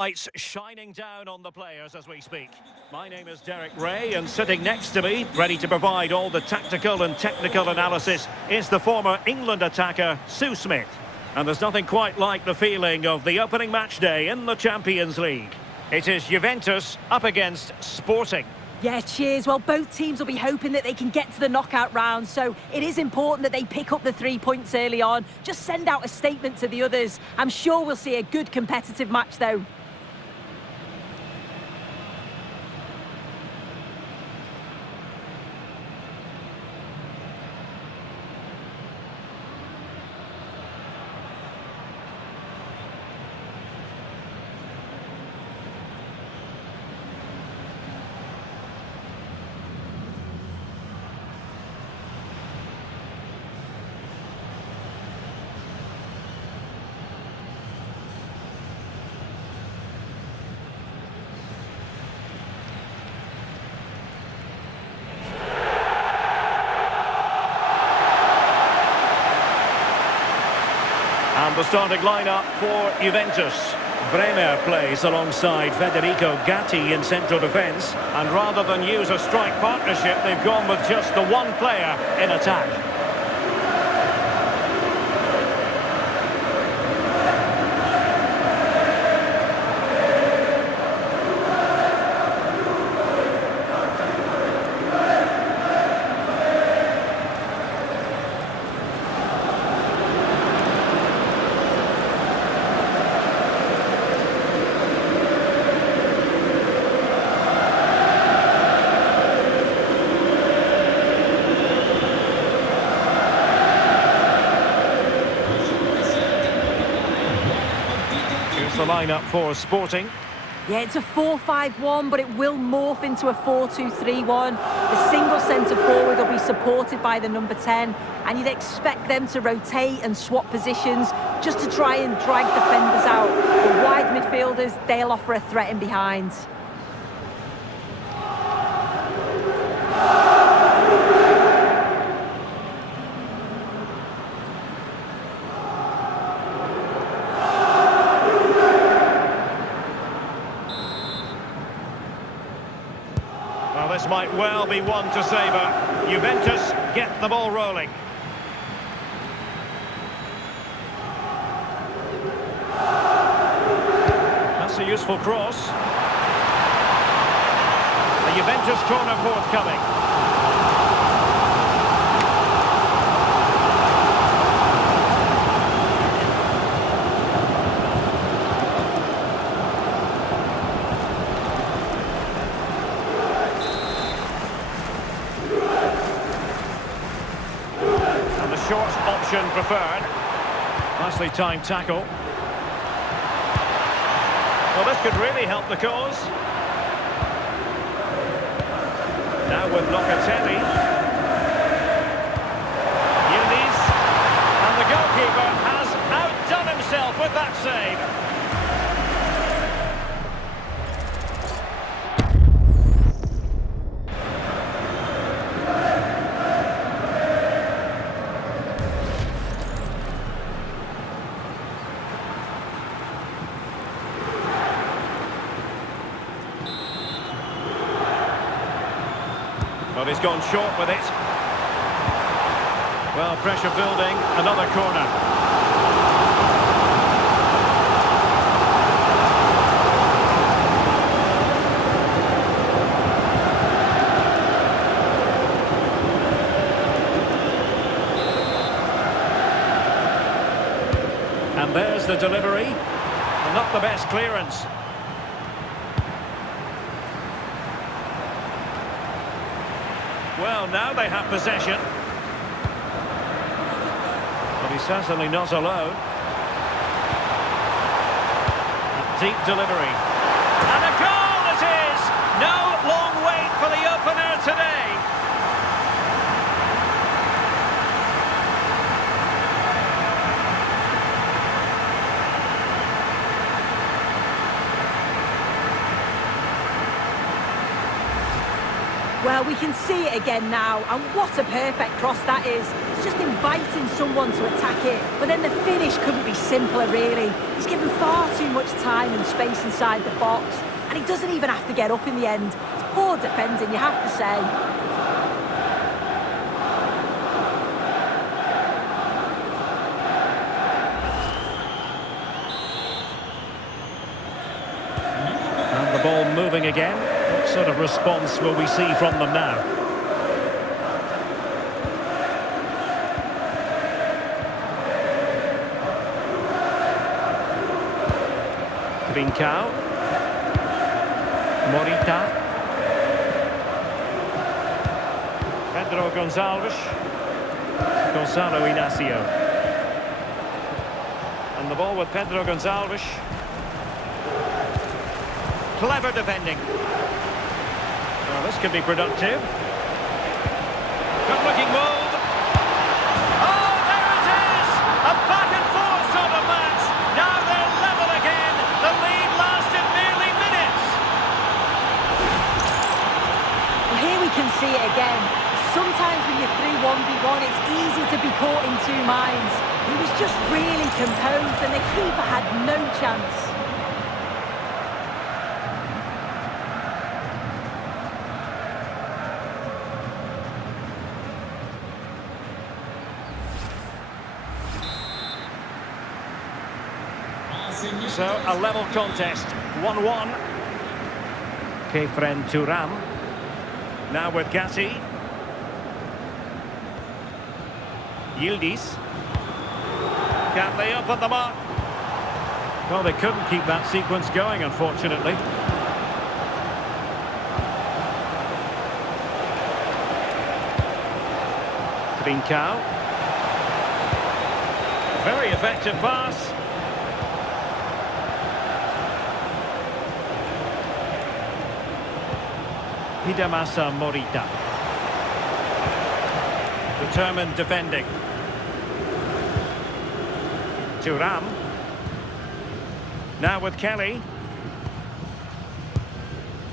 Lights shining down on the players as we speak. My name is Derek Ray, and sitting next to me, ready to provide all the tactical and technical analysis, is the former England attacker, Sue Smith. And there's nothing quite like the feeling of the opening match day in the Champions League. It is Juventus up against Sporting. Yeah, cheers. Well, both teams will be hoping that they can get to the knockout round, so it is important that they pick up the 3 points early on. Just send out a statement to the others. I'm sure we'll see a good competitive match, though. And the starting lineup for Juventus. Bremer plays alongside Federico Gatti in central defence. And rather than use a strike partnership, they've gone with just the one player in attack. The lineup for Sporting. Yeah, it's a 4-5-1, but it will morph into a 4-2-3-1. The single centre forward will be supported by the number 10, and you'd expect them to rotate and swap positions just to try and drag defenders out. The wide midfielders, they'll offer a threat in behind. Well, this might well be one to savour. Juventus get the ball rolling. That's a useful cross. A Juventus corner forthcoming. Short option preferred. Nicely timed tackle. Well, this could really help the cause. Now with Locatelli. Muniz. And the goalkeeper has outdone himself with that save. But he's gone short with it. Well, pressure building, another corner. And there's the delivery. Not the best clearance. Well, now they have possession. But he's certainly not alone. A deep delivery. And a goal it is! No long wait for the opener today. Well, we can see it again now, and what a perfect cross that is. It's just inviting someone to attack it, but then the finish couldn't be simpler, really. He's given far too much time and space inside the box, and he doesn't even have to get up in the end. It's poor defending, you have to say. And the ball moving again. What sort of response will we see from them now? Trincao. Morita. Pedro Gonçalves. Gonzalo Inacio. And the ball with Pedro Gonçalves. Clever defending. Well, this could be productive. Good-looking move. Oh, there it is! A back-and-forth sort of match. Now they're level again. The lead lasted merely minutes. Well, here we can see it again. Sometimes when you're through 1v1, it's easy to be caught in two minds. He was just really composed, and the keeper had no chance. So, a level contest, 1-1. Kefren Thuram. Now with Gatti. Yildiz. Can they open the mark? Well, they couldn't keep that sequence going, unfortunately. Trincao. Very effective pass. Hidemasa Morita. Determined defending. Thuram. Now with Kelly.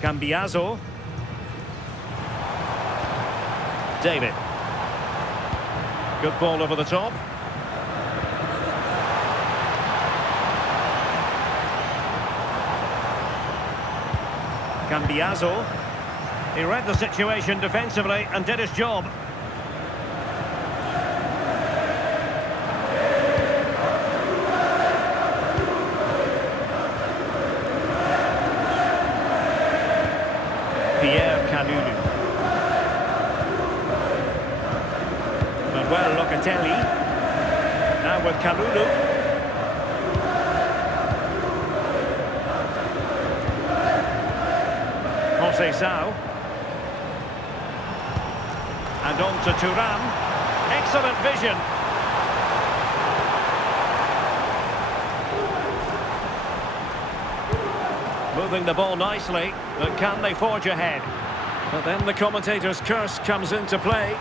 Cambiaso. David. Good ball over the top. Cambiaso. He read the situation defensively and did his job. Pierre Kalulu. Manuel Locatelli. Now with Kalulu. Conceição. And on to Thuram. Excellent vision. Moving the ball nicely, but can they forge ahead? But then the commentator's curse comes into play.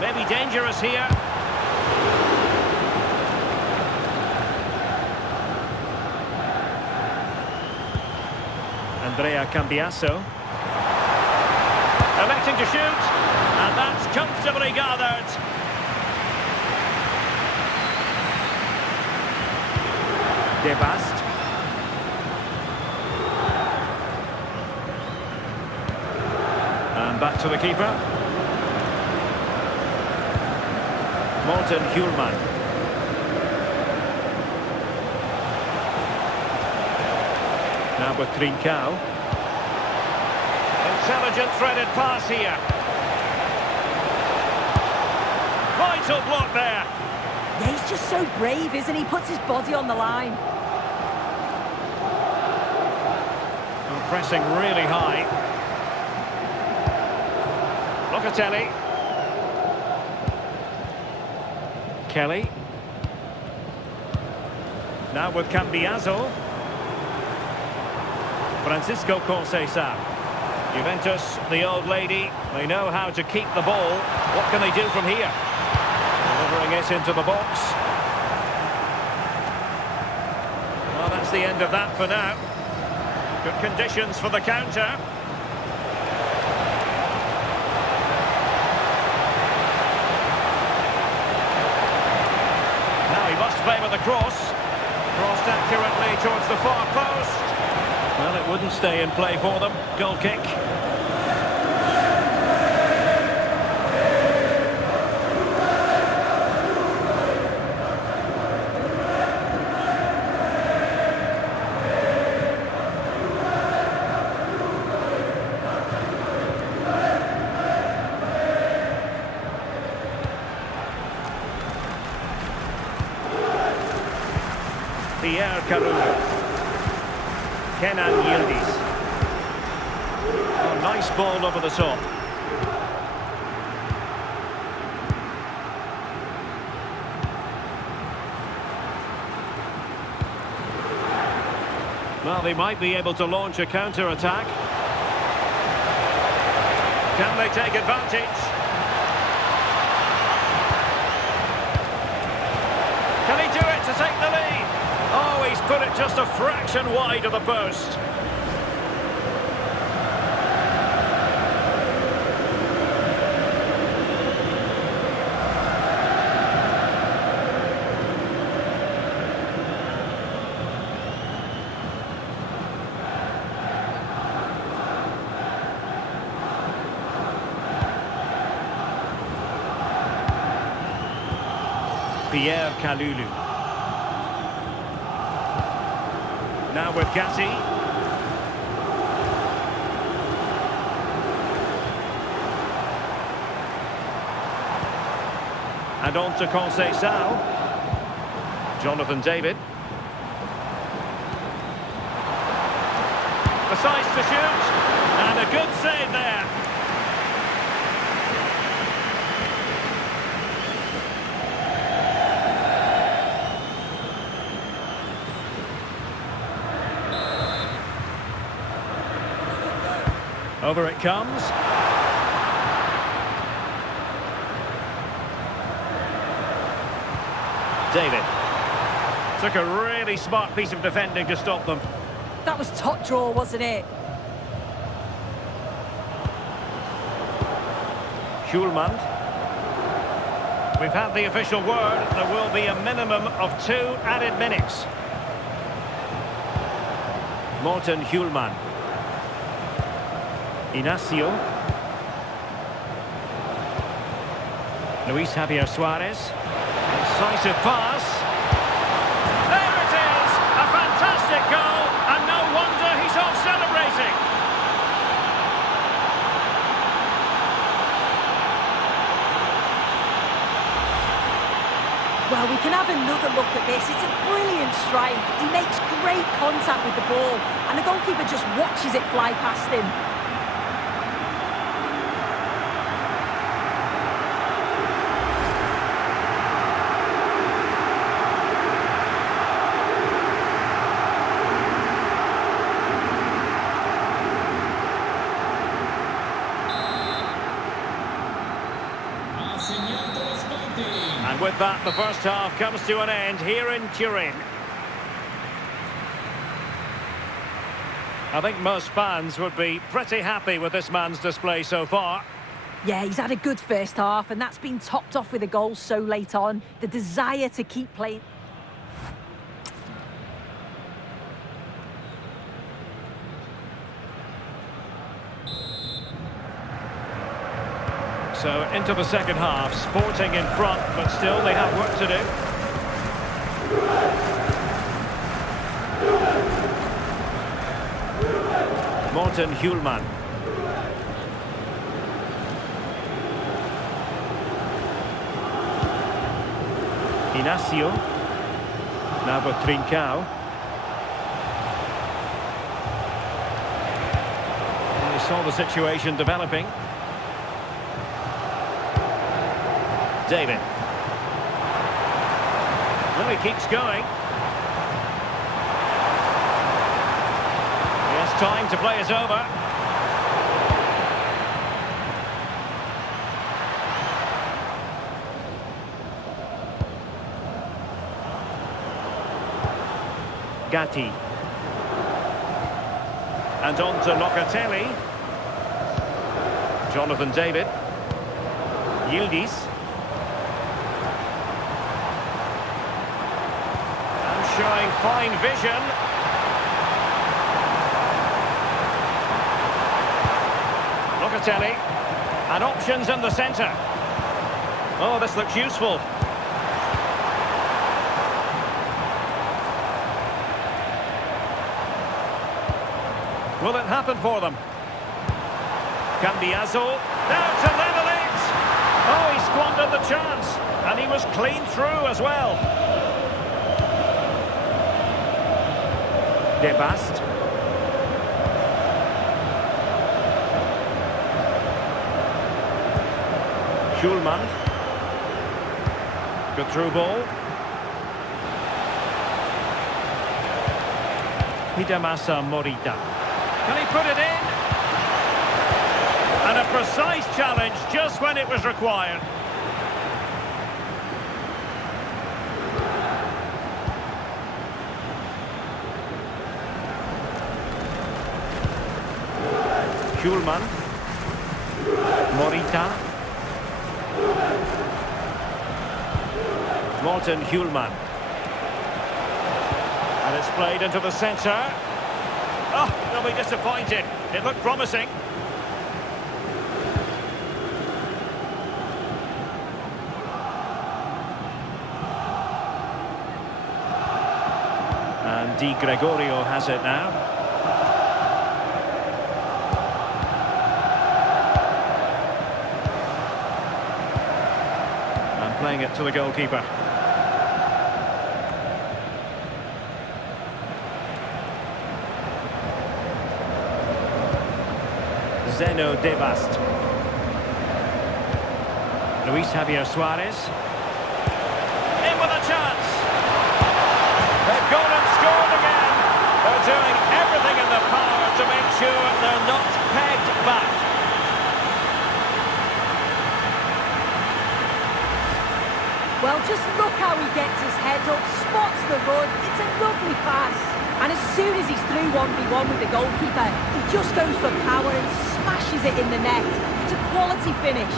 Maybe dangerous here. Andrea Cambiaso. Electing to shoot, and that's comfortably gathered. Debast. And back to the keeper. Morten Hjulman. Now with Trincao. Intelligent threaded pass here. Vital block there. Yeah, he's just so brave, isn't he? Puts his body on the line. Well, pressing really high. Locatelli. Kelly. Now with Cambiaso. Francisco Conceição. Juventus, the old lady, they know how to keep the ball. What can they do from here? Delivering it into the box. Well, that's the end of that for now. Good conditions for the counter. play with the cross. Crossed accurately towards the far post. Well, it wouldn't stay in play for them. Goal kick. Pierre Kalulu. Kenan Yildiz. Oh, nice ball over the top. Well, they might be able to launch a counter-attack. Can they take advantage? Can he do it to take the lead? Oh, he's put it just a fraction wide of the post. Pierre Kalulu. Now with Gatti. And on to Conceição. Jonathan David. Decides to shoot. And a good save there. Over it comes. David. Took a really smart piece of defending to stop them. That was top draw, wasn't it? Schulman. We've had the official word. There will be a minimum of 2 added minutes. Morten Schulman. Inacio. Luis Javier Suarez. Decisive pass. There it is! A fantastic goal, and no wonder he's off celebrating. Well, we can have another look at this. It's a brilliant strike. He makes great contact with the ball, and the goalkeeper just watches it fly past him. And with that, the first half comes to an end here in Turin. I think most fans would be pretty happy with this man's display so far. Yeah, he's had a good first half, and that's been topped off with a goal so late on. The desire to keep playing. So into the second half, Sporting in front, but still they have work to do. Morten Schulman. Inacio. Now with Trincao. And they saw the situation developing. David. Well, he keeps going. He has time to play it over. Gatti. And on to Locatelli. Jonathan David. Yildiz. showing fine vision. Locatelli. And options in the centre. Oh, this looks useful. Will it happen for them? Cambiaso. Now to level it! Oh, he squandered the chance. And he was clean through as well. De Bast. Schulman. Good through ball. Hidemasa Morita. Can he put it in? And a precise challenge just when it was required. Schulman. Morita. Morten Hjulman. And it's played into the centre. Oh, they'll be disappointed. It looked promising. And Di Gregorio has it now. And playing it to the goalkeeper. Zeno De Bast. Luis Javier Suarez. In with a chance. They've gone and scored again. They're doing everything in their power to make sure they're not pegged back. Well, just look how he gets his head up, spots the run. It's a lovely pass. And as soon as he's through 1v1 with the goalkeeper, he just goes for power and smashes it in the net. It's a quality finish.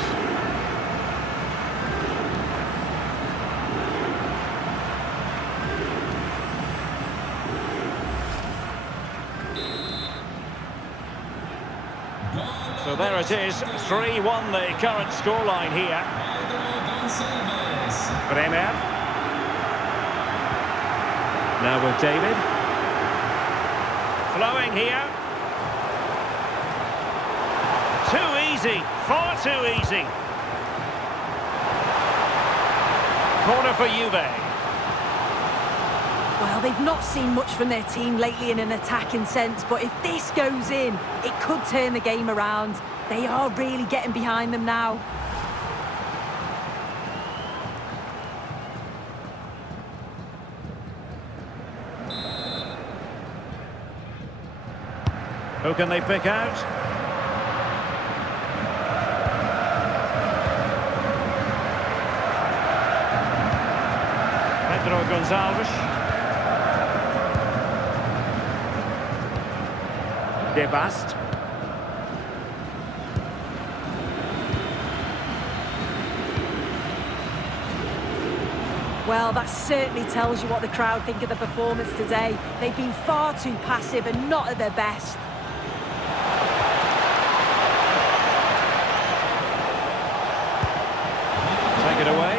So there it is, 3-1 the current scoreline here. Bremer. Now with David. Flowing here. Too easy, far too easy. Corner for Juve. Well, they've not seen much from their team lately in an attacking sense, but if this goes in, it could turn the game around. They are really getting behind them now. Who can they pick out? Pedro Gonçalves. De Bast. Well, that certainly tells you what the crowd think of the performance today. They've been far too passive and not at their best. Take it away.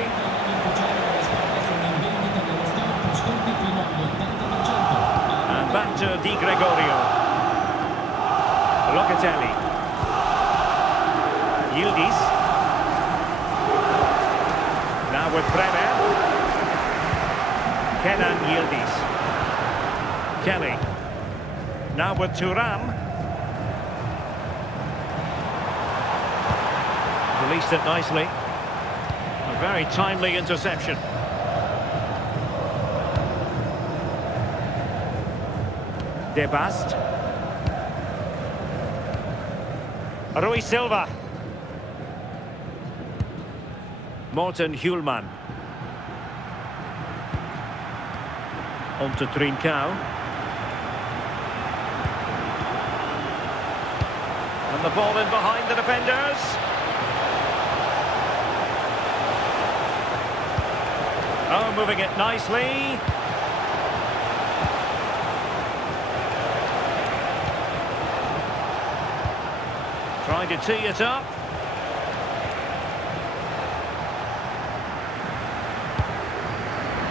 And back to Di Gregorio. Locatelli. Yildiz. Now with Bremer. Kenan Yildiz. Kelly. Now with Thuram. Released it nicely. A very timely interception. De Bast. Rui Silva. Morten Hjulman. On to Trincao. And the ball in behind the defenders. Oh, moving it nicely. Trying to tee it up.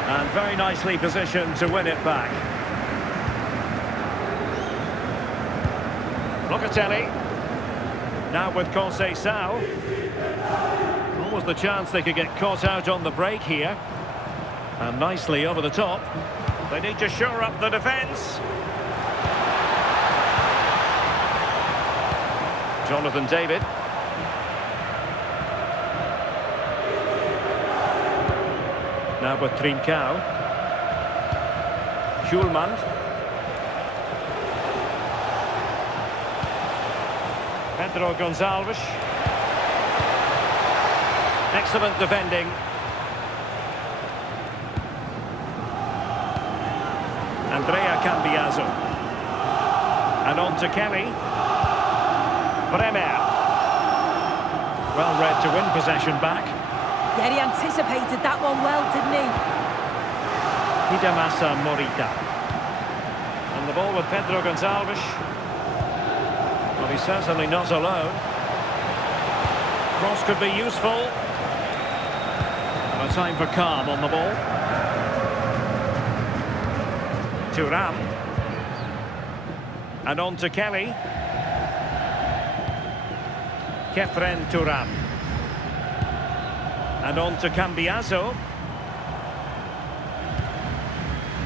And very nicely positioned to win it back. Locatelli. Now with Conceição. Almost the chance they could get caught out on the break here. And nicely over the top. They need to shore up the defence. Jonathan David. Now with Trincao. Schulman. Pedro Gonçalves. Excellent defending. Andrea Cambiaso. And on to Kelly. Bremer. Well read to win possession back. Yeah, he anticipated that one well, didn't he? Hidemasa Morita. And the ball with Pedro Gonçalves. Well, he's certainly not alone. Cross could be useful. And a time for calm on the ball. Thuram. And on to Kelly. Kefren Thuram. And on to Cambiaso.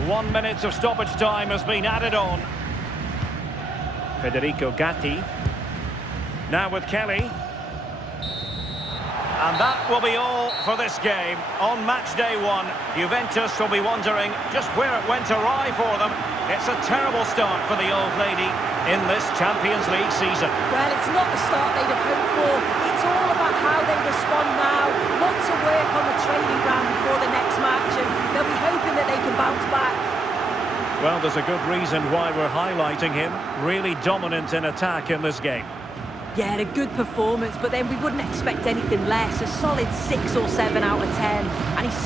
1 minute of stoppage time has been added on. Federico Gatti. Now with Kelly. And that will be all for this game. On match day 1, Juventus will be wondering just where it went awry for them. It's a terrible start for the old lady in this Champions League season. Well, it's not the start they'd have hoped for. It's all about how they respond now. Lots of work on the training ground before the next match, and they'll be hoping that they can bounce back. Well, there's a good reason why we're highlighting him. Really dominant in attack in this game. Yeah, a good performance, but then we wouldn't expect anything less. A solid 6 or 7 out of 10. And he's